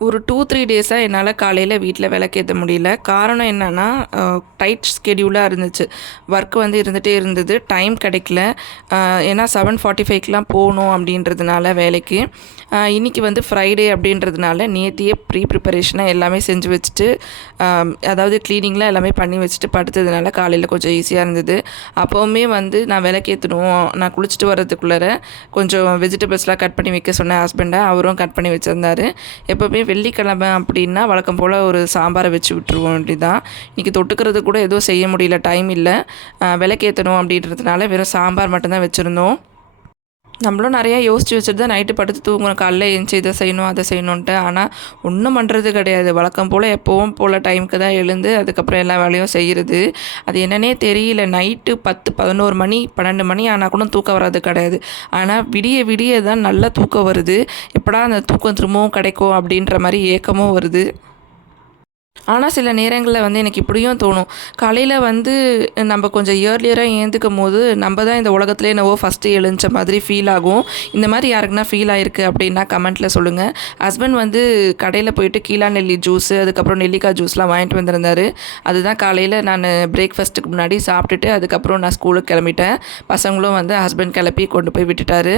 ஒரு 2, 3 டேஸா என்னால காலையில வீட்ல விளக்கேத்த முடியல. காரணம் என்னன்னா, டைட் ஸ்கெட்யூலா இருந்துச்சு. ஒர்க் வந்து இருந்துட்டே இருந்தது. டைம் கிடைக்கல. ஏன்னா 7:45க்குலாம் போணும் அப்படின்றதுனால வேலைக்கு. இன்னைக்கு வந்து ஃப்ரைடே அப்படின்றதுனால நேத்தியே ப்ரிப்பரேஷனா எல்லாமே செஞ்சு வச்சுட்டு, அதாவது கிளீனிங்லாம் எல்லாமே பண்ணி வச்சுட்டு படுத்ததுனால காலையில கொஞ்சம் ஈஸியா இருந்தது. அப்பவுமே வந்து நான் விளக்கேத்தணும், நான் குளிச்சுட்டு வரதுக்குள்ளார கொஞ்சம் வெஜிடபிள்ஸ்லாம் கட் பண்ணி வைக்க சொன்னேன் ஹஸ்பண்ட. அவரும் கட் பண்ணி வச்சிருந்தாரு. எப்போவுமே வெள்ளிக்கிழமை அப்படின்னா வழக்கம் போல் ஒரு சாம்பாரை வச்சு விட்டுருவோம். அப்படி தான் இன்றைக்கி தொட்டுக்கிறது கூட எதுவும் செய்ய முடியல, டைம் இல்லை. விளக்கேற்றணும் அப்படின்றதுனால வெறும் சாம்பார் மட்டும்தான் வச்சுருந்தோம். நம்மளும் நிறையா யோசித்து வச்சுட்டு தான் நைட்டு படுத்து தூங்கணும், காலைல எழுந்துச்சி இதை செய்யணும் அதை செய்யணுன்ட்டு. ஆனால் ஒன்றும் பண்ணுறது கிடையாது. வழக்கம் போல் எப்போவும் போல் டைமுக்கு தான் எழுந்து அதுக்கப்புறம் எல்லா வேலையும் செய்கிறது. அது என்னன்னே தெரியல. நைட்டு 10, 11 மணி 12 மணி ஆனால் கூட தூக்கம் வராது கிடையாது. ஆனால் விடிய விடிய தான் நல்லா தூக்கம் வருது. எப்படா அந்த தூக்கம் திரும்பவும் கிடைக்கும் அப்படின்ற மாதிரி ஏக்கமும் வருது. ஆனால் சில நேரங்களில் வந்து எனக்கு இப்படியும் தோணும். காலையில் வந்து நம்ம கொஞ்சம் இயர்லியராக ஏந்துக்கும்போது நம்ம தான் இந்த உலகத்திலே என்னவோ ஃபஸ்ட்டு எழுந்த மாதிரி ஃபீல் ஆகும். இந்த மாதிரி யாருக்குன்னா ஃபீல் ஆகிருக்கு அப்படின்னா கமெண்ட்டில் சொல்லுங்கள். ஹஸ்பண்ட் வந்து கடையில் போயிட்டு கீழா நெல்லி ஜூஸு, அதுக்கப்புறம் நெல்லிக்காய் ஜூஸ்லாம் வாங்கிட்டு வந்திருந்தாரு. அதுதான் காலையில் நான் பிரேக்ஃபாஸ்ட்டுக்கு முன்னாடி சாப்பிட்டுட்டு அதுக்கப்புறம் நான் ஸ்கூலுக்கு கிளம்பிட்டேன். பசங்களும் வந்து ஹஸ்பண்ட் கிளப்பி கொண்டு போய் விட்டுட்டாரு.